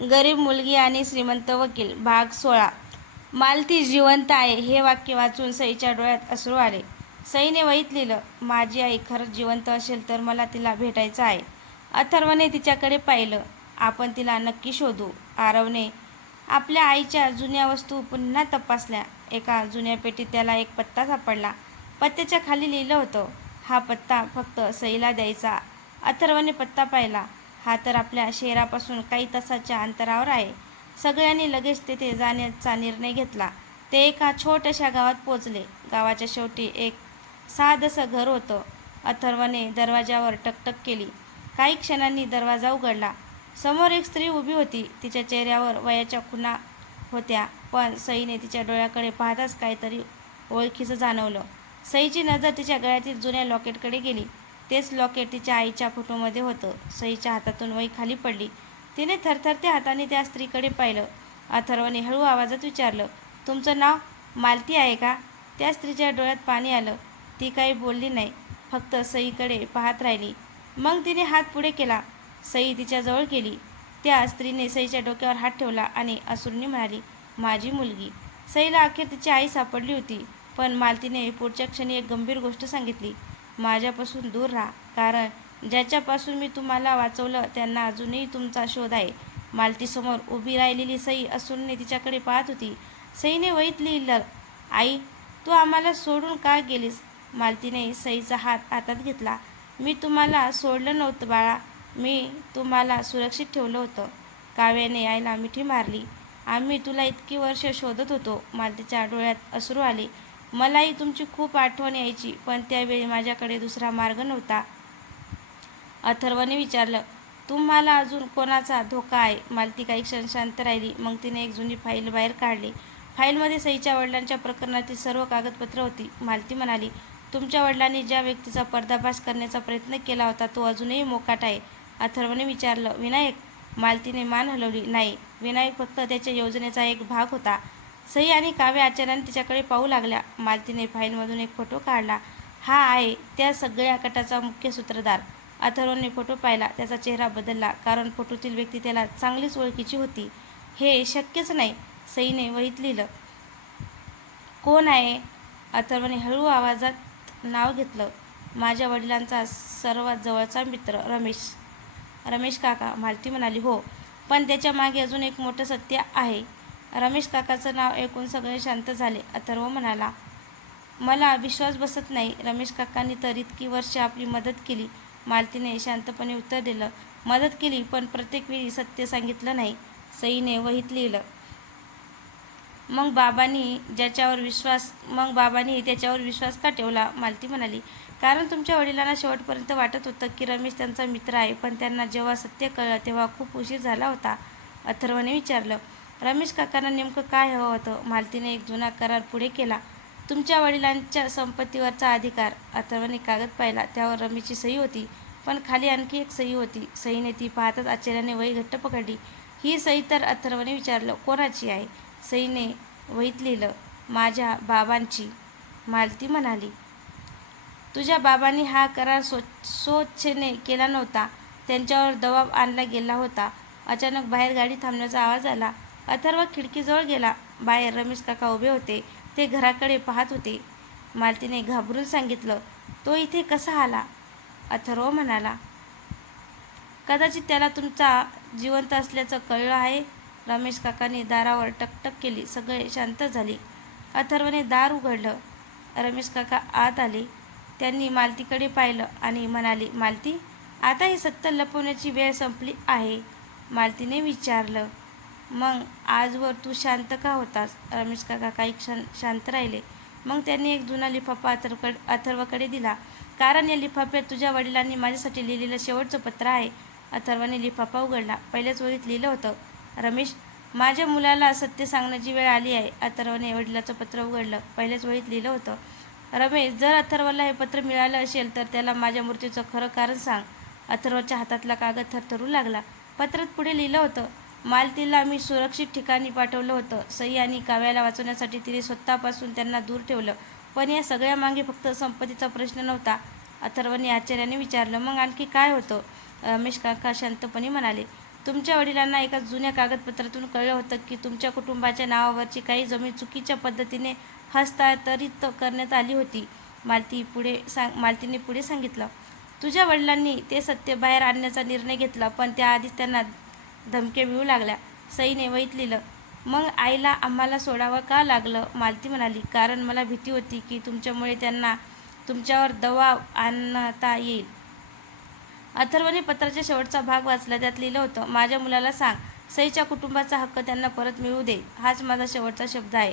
गरीब मुलगी आणि श्रीमंत वकील भाग 16. मालती जिवंत आहे हे वाक्य वाचून सईच्या डोळ्यात अश्रू आले. सईने वहीत लिहिलं, माझी आई खरंच जिवंत असेल तर मला तिला भेटायचं आहे. अथर्वने तिच्याकडे पाहिलं, आपण तिला नक्की शोधू. आरवने आपल्या आईच्या जुन्या वस्तू पुन्हा तपासल्या. एका जुन्या पेटीत त्याला एक पत्ता सापडला. पत्त्याच्या खाली लिहिलं होतं, हा पत्ता फक्त सईला द्यायचा. अथर्वने पत्ता पाहिला. हा तर आपल्या शहरापासून काही तासाच्या अंतरावर आहे. सगळ्यांनी लगेच तेथे जाण्याचा निर्णय घेतला. ते एका छोट्याशा गावात पोचले. गावाच्या शेवटी एक साधंसं घर होतं. अथर्वने दरवाजावर टकटक केली. काही क्षणांनी दरवाजा उघडला. समोर एक स्त्री उभी होती. तिच्या चेहऱ्यावर वयाच्या खुणा होत्या, पण सईने तिच्या डोळ्याकडे पाहताच काहीतरी ओळखीचं जाणवलं. सईची नजर तिच्या गळ्यातील जुन्या लॉकेटकडे गेली. तेच लॉकेट तिच्या आईच्या फोटोमध्ये होतं. सईच्या हातातून वही खाली पडली. तिने थरथरत्या हाताने त्या स्त्रीकडे पाहिलं. अथर्वने हळू आवाजात विचारलं, तुमचं नाव मालती आहे का? त्या स्त्रीच्या डोळ्यात पाणी आलं. ती काही बोलली नाही, फक्त सईकडे पाहत राहिली. मग तिने हात पुढे केला. सई तिच्याजवळ गेली. त्या स्त्रीने सईच्या डोक्यावर हात ठेवला आणि अश्रूंनी म्हणाली, माझी मुलगी. सईला अखेर तिची आई सापडली होती. पण मालतीने पुढच्या क्षणी एक गंभीर गोष्ट सांगितली, माझ्यापासून दूर राहा, कारण ज्याच्यापासून मी तुम्हाला वाचवलं त्यांना अजूनही तुमचा शोध आहे. मालतीसमोर उभी राहिलेली सई अश्रूंनी तिच्याकडे पाहत होती. सईने वहीत लिहिलं, आई, तू आम्हाला सोडून का गेलीस? मालतीने सईचा हात हातात घेतला. मी तुम्हाला सोडलं नव्हतं बाळा, मी तुम्हाला सुरक्षित ठेवलं होतं. काव्याने आईला मिठी मारली. आम्ही तुला इतकी वर्ष शोधत होतो. मालतीच्या डोळ्यात अश्रू आले. मलाही तुमची खूप आठवण यायची, पण त्यावेळी माझ्याकडे दुसरा मार्ग नव्हता. अथर्वने विचारलं, तुम्हाला अजून कोणाचा धोका आहे? मालती काही क्षण शांत राहिली. मग तिने एक जुनी फाईल बाहेर काढली. फाईलमध्ये सईच्या वडिलांच्या प्रकरणातील सर्व कागदपत्र होती. मालती म्हणाली, तुमच्या वडिलांनी ज्या व्यक्तीचा पर्दाफाश करण्याचा प्रयत्न केला होता तो अजूनही मोकाट आहे. अथर्वने विचारलं, विनायक? मालतीने मान हलवली. नाही, विनायक फक्त त्याच्या योजनेचा एक भाग होता. सई आणि काव्य आश्चर्याने तिच्याकडे पाहू लागल्या. मालतीने फाईलमधून एक फोटो काढला. हा आहे त्या सगळ्या कटाचा मुख्य सूत्रधार. अथर्वने फोटो पाहिला. त्याचा चेहरा बदलला, कारण फोटोतील व्यक्ती त्याला चांगलीच ओळखीची होती. हे शक्यच नाही, सईने वहीत लिहिलं. कोण आहे? अथर्वने हळू आवाजात नाव घेतलं, माझ्या वडिलांचा सर्वात जवळचा मित्र रमेश. रमेश काका? मालती म्हणाली, हो, पण त्याच्या मागे अजून एक मोठं सत्य आहे. रमेश काकाचं नाव ऐकून सगळे शांत झाले. अथर्व म्हणाला, मला विश्वास बसत नाही. रमेश काकांनी तर इतकी वर्षे आपली मदत केली. मालतीने शांतपणे उत्तर दिलं, मदत केली, पण प्रत्येक वेळी सत्य सांगितलं नाही. सईने वहीत लिहिलं, मग बाबांनी त्याच्यावर विश्वास का ठेवला? मालती म्हणाली, कारण तुमच्या वडिलांना शेवटपर्यंत वाटत होतं की रमेश त्यांचा मित्र आहे, पण त्यांना जेव्हा सत्य कळलं तेव्हा खूप उशीर झाला होता. अथर्वने विचारलं, रमेश काकांना नेमकं काय हवं होतं? मालतीने एक जुना करार पुढे केला, तुमच्या वडिलांच्या संपत्तीवरचा अधिकार. अथर्वने कागद पाहिला. त्यावर रमेशची सही होती, पण खाली आणखी एक सही होती. सईने ती पाहताच आश्चर्याने वही घट्ट पकडली. ही सही तर? अथर्वने विचारलं, कोणाची आहे? सईने वहीत लिहिलं, माझ्या बाबांची. मालती म्हणाली, तुझ्या बाबांनी हा करार स्वच्छेने केला नव्हता. त्यांच्यावर दबाव आणला गेला होता. अचानक बाहेर गाडी थांबण्याचा आवाज आला. अथर्व खिडकीजवळ गेला. बाहेर रमेश काका उभे होते. ते घराकडे पाहत होते. मालतीने घाबरून सांगितलं, तो इथे कसा आला? अथर्व म्हणाला, कदाचित त्याला तुमचा जिवंत असल्याचं कळलं आहे. रमेश काकांनी दारावर टकटक केली. सगळे शांत झाले. अथर्वने दार उघडलं. रमेश काका आत आले. त्यांनी मालतीकडे पाहिलं आणि म्हणाले, मालती, आता ही सत्य लपवण्याची वेळ संपली आहे. मालतीने विचारलं, मग आजवर तू शांत का होतास? रमेश काका काही क्षण शांत राहिले. मग त्यांनी एक जुना लिफाफा अथर्वकडे दिला, कारण या लिफाफ्यात तुझ्या वडिलांनी माझ्यासाठी लिहिलेलं शेवटचं पत्र आहे. अथर्वने लिफाफा उघडला. पहिल्याच वहीत लिहिलं होतं, रमेश, माझ्या मुलाला सत्य सांगण्याची वेळ आली आहे. अथर्वने वडिलाचं पत्र उघडलं. पहिल्याच वहीत लिहिलं होतं, रमेश, जर अथर्वला हे पत्र मिळालं असेल तर त्याला माझ्या मृत्यूचं खरं कारण सांग. अथर्वच्या हातातला कागद थरथरू लागला. पत्रात पुढे लिहिलं होतं, मालतीला मी सुरक्षित ठिकाणी पाठवलं होतं. सई आणि काव्याला वाचवण्यासाठी तिने स्वतःपासून त्यांना दूर ठेवलं. पण या सगळ्यामागे फक्त संपत्तीचा प्रश्न नव्हता. अथर्वने आश्चर्याने विचारलं, मग आणखी काय होतं? रमेश काका शांतपणे म्हणाले, तुमच्या वडिलांना एका जुन्या कागदपत्रातून कळलं होतं की तुमच्या कुटुंबाच्या नावावरची काही जमीन चुकीच्या पद्धतीने हस्तांतरित करण्यात आली होती. मालतीने पुढे सांगितलं. तुझ्या वडिलांनी ते सत्य बाहेर आणण्याचा निर्णय घेतला, पण त्याआधीच त्यांना धमक्या मिळू लागल्या. सईने वहीत लिहिलं. मग आईला आम्हाला सोडावं का लागलं? मालती म्हणाली. कारण मला भीती होती की तुमच्यामुळे त्यांना तुमच्यावर दबाव आणता येईल. अथर्वने पत्राचा शेवटचा भाग वाचला. त्यात लिहिलं होतं, माझ्या मुलाला सांग, सईच्या कुटुंबाचा हक्क त्यांना परत मिळू दे. हाच माझा शेवटचा शब्द आहे.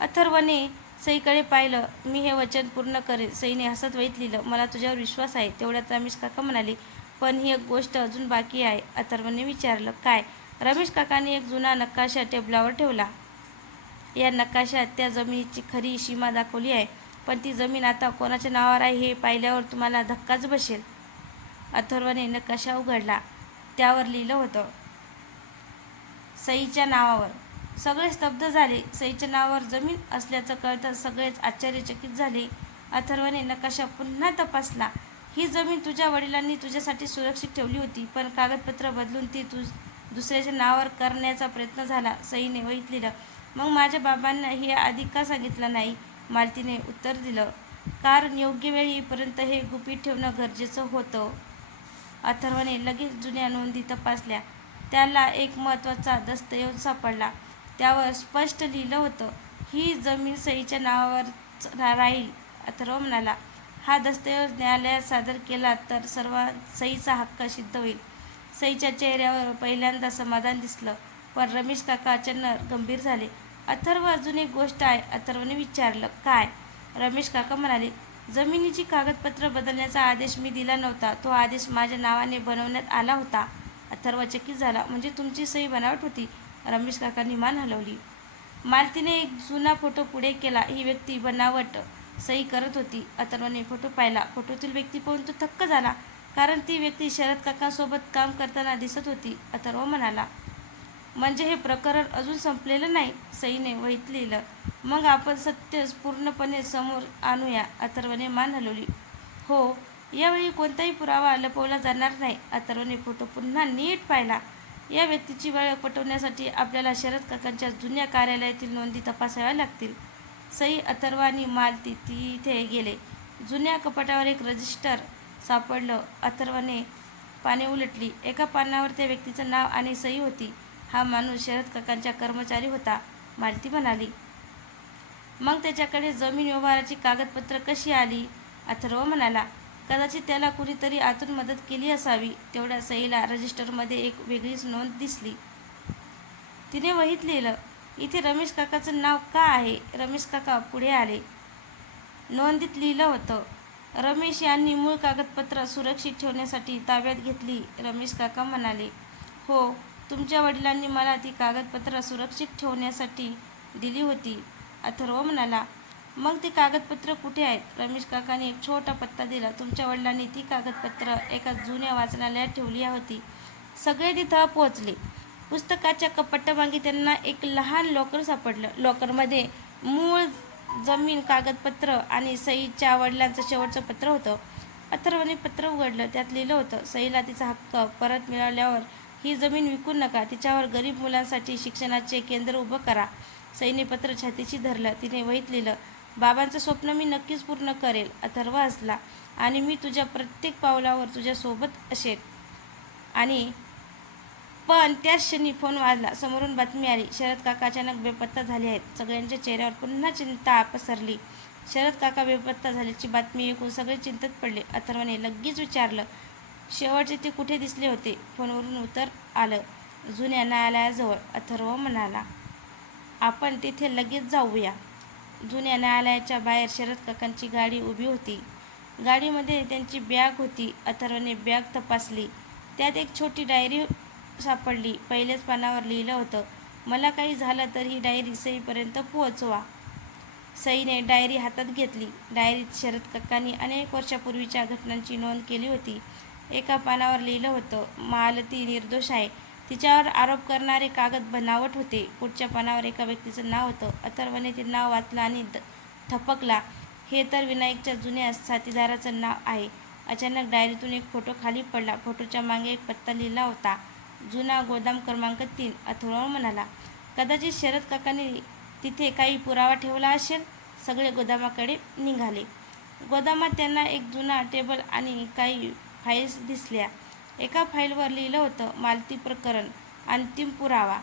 अथर्वने सईकडे पाहिलं. मी हे वचन पूर्ण करेन. सईने हसत वहीत लिहिलं. मला तुझ्यावर विश्वास आहे. तेवढ्यात रमेश काका म्हणाले, पण ही एक गोष्ट अजून बाकी आहे. अथर्वने विचारलं, काय? रमेश काकांनी एक जुना नकाशा टेबलावर ठेवला. या नकाशात त्या जमिनीची खरी सीमा दाखवली आहे, पण ती जमीन आता कोणाच्या नावावर आहे हे पाहिल्यावर तुम्हाला धक्काच बसेल. अथर्वने नकाशा उघडला. त्यावर लिहिलं होतं, सईच्या नावावर. सगळे स्तब्ध झाले. सईच्या नावावर जमीन असल्याचं कळतं सगळेच आश्चर्यचकित झाले. अथर्वने नकाशा पुन्हा तपासला. ही जमीन तुझ्या वडिलांनी तुझ्यासाठी सुरक्षित ठेवली होती, पण कागदपत्र बदलून ती दुसऱ्याच्या नावावर करण्याचा प्रयत्न झाला. सईने वहीत लिहिलं. मग माझ्या बाबांना हे आधी का सांगितलं नाही? मालतीने उत्तर दिलं, कारण योग्य वेळ येईपर्यंत हे गुपित ठेवणं गरजेचं होतं. अथर्वने लगेच जुन्या नोंदी तपासल्या. त्याला एक महत्त्वाचा दस्तऐवज सापडला. त्यावर स्पष्ट लिहिलं होतं, ही जमीन सईच्या नावावरच राहील. अथर्व म्हणाला, हा दस्तऐवज न्यायालयात सादर केला तर सईचा हक्क सिद्ध होईल. सईच्या चेहऱ्यावर पहिल्यांदा समाधान दिसलं, पण रमेश काका अचानक गंभीर झाले. अथर्व, अजून एक गोष्ट आहे. अथर्वने विचारलं, काय? रमेश काका म्हणाले, जमिनीची कागदपत्र बदलण्याचा आदेश मी दिला नव्हता. तो आदेश माझ्या नावाने बनवण्यात आला होता. अथर्व चकित झाला. म्हणजे तुमची सही बनावट होती? रमेश काकांनी मान हलवली. मालतीने एक जुना फोटो पुढे केला. ही व्यक्ती बनावट सही करत होती. अथर्वने फोटो पाहिला. फोटोतील व्यक्ती पाहून तो थक्क झाला, कारण ती व्यक्ती शरद काकांसोबत काम करताना दिसत होती. अथर्व म्हणाला, म्हणजे हे प्रकरण अजून संपलेलं नाही? सईने वहीत लिहिलं. मग आपण सत्य पूर्णपणे समोर आणूया. अथर्वने मान हलवली. हो, यावेळी कोणताही पुरावा लपवला जाणार नाही. अथर्वने फोटो पुन्हा नीट पाहिला. या व्यक्तीची ओळख पटवण्यासाठी आपल्याला शरद काकांच्या जुन्या कार्यालयातील नोंदी तपासाव्या लागतील. सई, अथर्व आणि मालती तिथे गेले. जुन्या कपाटावर एक रजिस्टर सापडलं. अथर्वने पाने उलटली. एका पानावर त्या व्यक्तीचं नाव आणि सई होती. हा माणूस शरद काकांचा कर्मचारी होता. मालती म्हणाली. मग त्याच्याकडे जमीन व्यवहाराची कागदपत्र कशी आली? अथर्व म्हणाला, कदाचित त्याला कुणीतरी आतून मदत केली असावी. तेवढ्या सईला रजिस्टरमध्ये एक वेगळीच नोंद दिसली. तिने वहीत लिहिलं, इथे रमेश काकाचं नाव का आहे? रमेश काका पुढे आले. नोंदीत लिहिलं होतं, रमेश यांनी मूळ कागदपत्र सुरक्षित ठेवण्यासाठी ताब्यात घेतली. रमेश काका म्हणाले, हो, तुमच्या वडिलांनी मला ती कागदपत्र सुरक्षित ठेवण्यासाठी दिली होती. अथर्व म्हणाला, मग ती कागदपत्र कुठे आहेत? रमेश काकांनी एक छोटा पत्ता दिला. तुमच्या वडिलांनी ती कागदपत्र एका जुन्या वाचनालयात ठेवली होती. सगळे तिथं पोहोचले. पुस्तकाच्या कपाटामागे त्यांना एक लहान लॉकर सापडलं. लॉकरमध्ये मूळ जमीन कागदपत्र आणि सईच्या वडिलांचं शेवटचं पत्र होतं. अथर्वने पत्र उघडलं. त्यात लिहिलं होतं, सईला तिचा हक्क परत मिळाल्यावर ही जमीन विकू नका. तिच्यावर गरीब मुलांसाठी शिक्षणाचे केंद्र उभं करा. सईने पत्र छातीशी धरलं. तिने वहीत लिहिलं, बाबांचं स्वप्न मी नक्कीच पूर्ण करेल. अथर्व हसला. आणि मी तुझ्या प्रत्येक पावलावर तुझ्यासोबत असेल. आणि पण त्याच क्षणी फोन वाजला. समोरून बातमी आली. शरद काका अचानक बेपत्ता झाले आहेत. सगळ्यांच्या चेहऱ्यावर पुन्हा चिंता पसरली. शरद काका बेपत्ता झाल्याची बातमी ऐकून सगळे चिंतेत पडले. अथर्वने लगेच विचारलं, शेवटचे ते कुठे दिसले होते? फोनवरून उत्तर आलं, जुन्या न्यायालयाजवळ. अथर्व म्हणाला, आपण तिथे लगेच जाऊया. जुन्या न्यायालयाच्या बाहेर शरद काकांची गाडी उभी होती. गाडीमध्ये त्यांची बॅग होती. अथर्वने बॅग तपासली. त्यात एक छोटी डायरी सापडली. पहिल्याच पानावर लिहिलं होतं, मला काही झालं तर ही डायरी सईपर्यंत पोहोचवा. सईने डायरी हातात घेतली. डायरीत शरद काकांनी अनेक वर्षापूर्वीच्या घटनांची नोंद केली होती. एका पानावर लिहिलं होतं, मालती निर्दोष आहे. तिच्यावर आरोप करणारे कागद बनावट होते. पुढच्या पानावर एका व्यक्तीचं नाव होतं. अथर्वने ते नाव वाचलं आणि थपकला. हे तर विनायकच्या जुन्या साथीदाराचं नाव आहे. अचानक डायरीतून एक फोटो खाली पडला. फोटोच्या मागे एक पत्ता लिहिला होता, जुना गोदाम क्रमांक 3. अथर्व म्हणाला. कदाचित शरद काकांनी तिथे काही पुरावा ठेवला असेल. सगळे गोदामाकडे निघाले. गोदामात त्यांना एक जुना टेबल आणि काही फाईल्स दिसल्या. एका फाईलवर लिहिलं होतं, मालती प्रकरण, अंतिम पुरावा.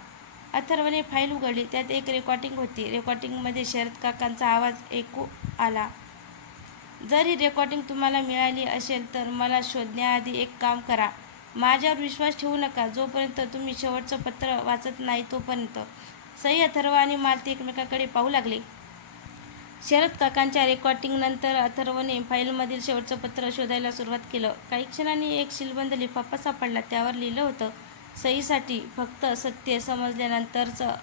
अथर्वने फाईल उघडली. त्यात एक रेकॉर्डिंग होती. रेकॉर्डिंगमध्ये शरद काकांचा आवाज ऐकू आला. जर ही रेकॉर्डिंग तुम्हाला मिळाली असेल तर मला शोधण्याआधी एक काम करा. माझ्यावर विश्वास ठेवू नका. जोपर्यंत तुम्ही शेवटचं पत्र वाचत नाही तोपर्यंत. सई, अथर्व आणि मालती एकमेकांकडे पाहू लागले. शरद काकांच्या रेकॉर्डिंगनंतर अथर्वने फाईलमधील शेवटचं पत्र शोधायला सुरुवात केलं. काही क्षणांनी एक सीलबंद लिफाफा सापडला. त्यावर लिहिलं होतं, सईसाठी फक्त सत्य समजल्यानंतरचं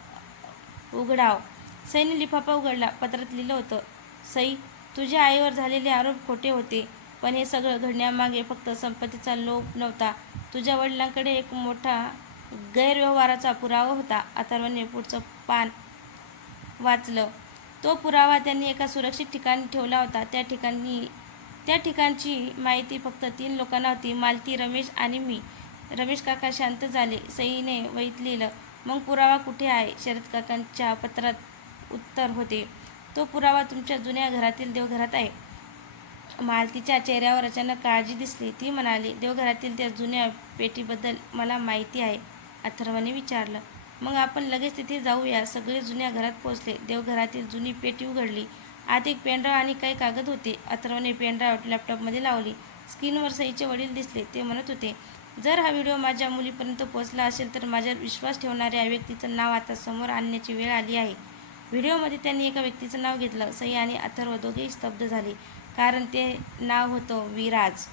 उघडाव. सईने लिफाफा उघडला. पत्रात लिहिलं होतं, सई, तुझ्या आईवर झालेले आरोप खोटे होते, पण हे सगळं घडण्यामागे फक्त संपत्तीचा लोभ नव्हता. तुझ्या वडिलांकडे एक मोठा गैरव्यवहाराचा पुरावा होता. अथर्वने पुढचं पान वाचलं. तो पुरावा त्यांनी एका सुरक्षित ठिकाणी ठेवला होता. त्या ठिकाणची माहिती फक्त 3 लोकांना होती, मालती, रमेश आणि मी. रमेश काका शांत झाले. सईने वहीत लिहिलं, मग पुरावा कुठे आहे? शरद काकांच्या पत्रात उत्तर होते, तो पुरावा तुमच्या जुन्या घरातील देवघरात आहे. मालतीच्या चेहऱ्यावर अचानक काळजी दिसली. ती म्हणाली, देवघरातील त्या जुन्या पेटीबद्दल मला माहिती आहे. अथर्वने विचारलं, मग आपण लगेच तिथे जाऊया. सगळे जुन्या घरात पोहोचले. देवघरातील जुनी पेटी उघडली. आत एक पेनड्राईव्ह आणि काही कागद होते. अथर्वने पेनड्राईव्ह लॅपटॉपमध्ये लावली. स्क्रीनवर सईचे वडील दिसले. ते म्हणत होते, जर हा व्हिडिओ माझ्या मुलीपर्यंत पोहोचला असेल तर माझ्यावर विश्वास ठेवणाऱ्या व्यक्तीचं नाव आता समोर आणण्याची वेळ आली आहे. व्हिडिओमध्ये त्यांनी एका व्यक्तीचं नाव घेतलं. सई आणि अथर्व दोघेही स्तब्ध झाले, कारण ते नाव होतं विराज.